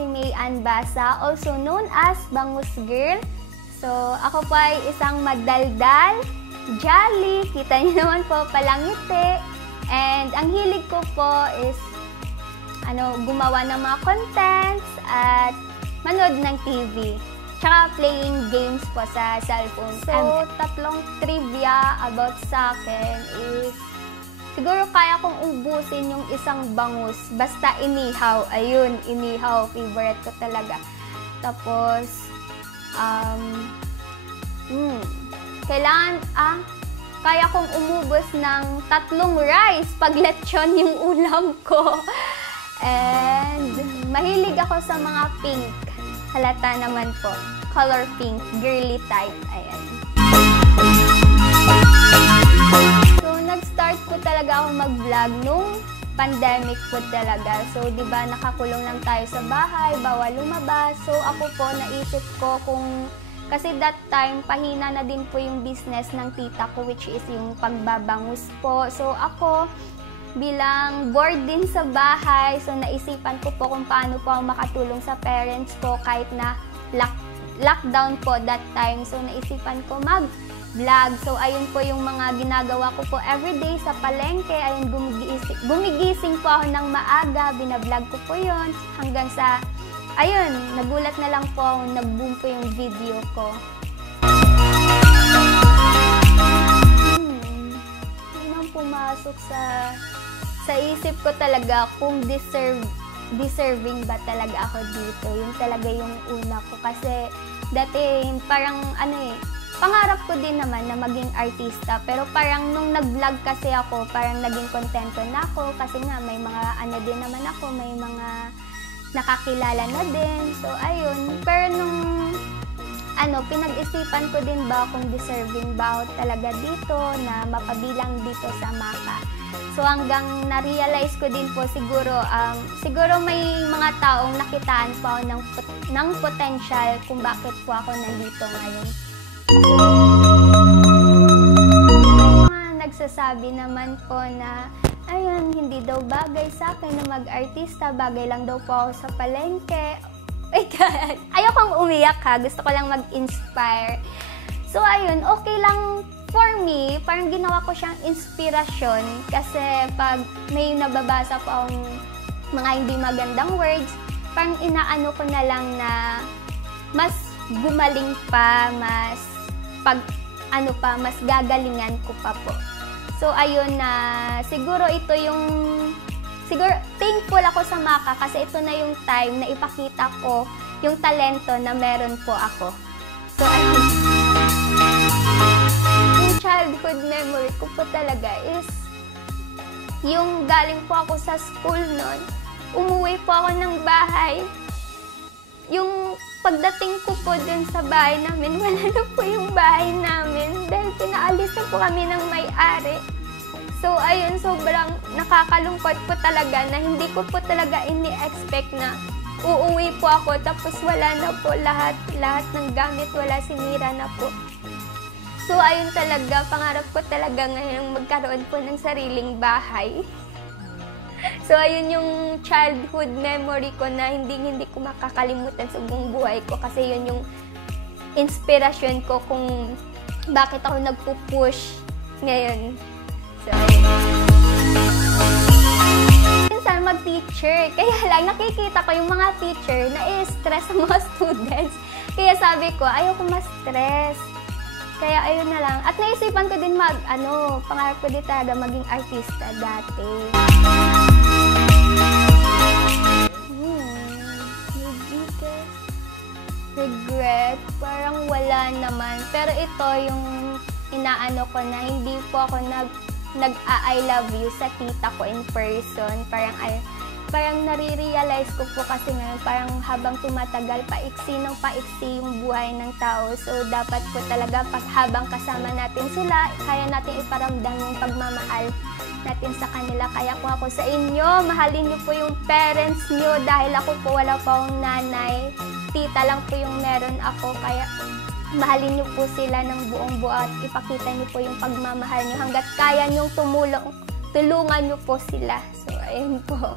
si May Ann Basa, also known as Bangus Girl. So, ako po ay isang madaldal, jolly, kita niyo naman po, palangiti. And ang hilig ko po is gumawa ng mga contents at manood ng TV. Tsaka playing games po sa cellphone. So, tatlong trivia about sa akin is, siguro kaya kong ubusin yung isang bangus. Basta inihaw. Ayun, inihaw. Favorite ko talaga. Tapos, kaya kong umubos ng 3 rice pag lechon yung ulam ko. And, mahilig ako sa mga pink. Halata naman po. Color pink. Girly type. Ayan. So, nag-start po talaga ako mag-vlog nung pandemic po talaga. So, di ba nakakulong lang tayo sa bahay, bawal lumabas. So, ako po, naisip ko kung, kasi that time, pahina na din po yung business ng tita ko, which is yung pagbabangus po. So, ako, bilang bored din sa bahay, so naisipan ko po kung paano po ako makatulong sa parents ko kahit na lockdown po that time. So, naisipan ko mag-vlog. So, ayun po yung mga ginagawa ko po everyday sa palengke. Ayun, gumigising po ako ng maaga, binablog ko po yun. Hanggang sa, ayun, nagulat na lang po ako, nag-boom po yung video ko. Pumasok sa isip ko talaga kung deserving ba talaga ako dito. Yun talaga yung una ko. Kasi dati parang pangarap ko din naman na maging artista. Pero parang nung nag-vlog kasi ako, parang naging kontento na ako. Kasi nga may mga din naman ako, may mga nakakilala na din. So ayun. Pero nung pinag-isipan ko din ba kung deserving ba ako talaga dito na mapabilang dito sa Maka. So hanggang na-realize ko din po siguro may mga taong nakitaan po ako ng potential kung bakit po ako nandito ngayon. So, mga nagsasabi naman po na ayun, hindi daw bagay sa akin na mag-artista, bagay lang daw po ako sa palengke. Oh God. Ayokong umiyak ha. Gusto ko lang mag-inspire. So, ayun. Okay lang for me. Parang ginawa ko siyang inspirasyon. Kasi pag may nababasa po akong mga hindi magandang words, parang inaano ko na lang na mas gumaling pa, mas mas gagalingan ko pa po. So, ayun na siguro ito yung thankful ako sa Maka kasi ito na yung time na ipakita ko yung talento na meron po ako. So, ayun. Yung childhood memory ko po talaga is yung galing po ako sa school noon. Umuwi po ako ng bahay. Yung pagdating ko po dun sa bahay namin, wala na po yung bahay namin dahil pinaalis na po kami ng may-ari. So, ayun, sobrang nakakalungkot po talaga na hindi ko po talaga ini-expect na uuwi po ako tapos wala na po lahat ng gamit, wala, sinira na po. So, ayun talaga, pangarap ko talaga ngayon magkaroon po ng sariling bahay. So, ayun yung childhood memory ko na hindi ko makakalimutan sa buong buhay ko kasi yun yung inspirasyon ko kung bakit ako nagpo-push ngayon. So, minsan mag-teacher, kaya lang nakikita ko yung mga teacher na stress sa mga students. Kaya sabi ko, ayoko ma-stress. Kaya ayun na lang. At naisipan ko din pangarap ko din talaga maging artista dati. Regret, parang wala naman. Pero ito yung inaano ko na hindi po ako nag-I love you sa tita ko in person. Parang nare-realize ko po kasi ngayon, parang habang tumatagal, paiksi yung buhay ng tao. So, dapat po talaga habang kasama natin sila, kaya natin iparamdam yung pagmamahal natin sa kanila. Kaya kung ako sa inyo, mahalin niyo po yung parents niyo dahil ako po wala pa akong nanay. Tita lang po yung meron ako, kaya mahalin niyo po sila ng buong buo at ipakita niyo po yung pagmamahal niyo hanggat kaya niyong tulungan niyo po sila. So, ayun po.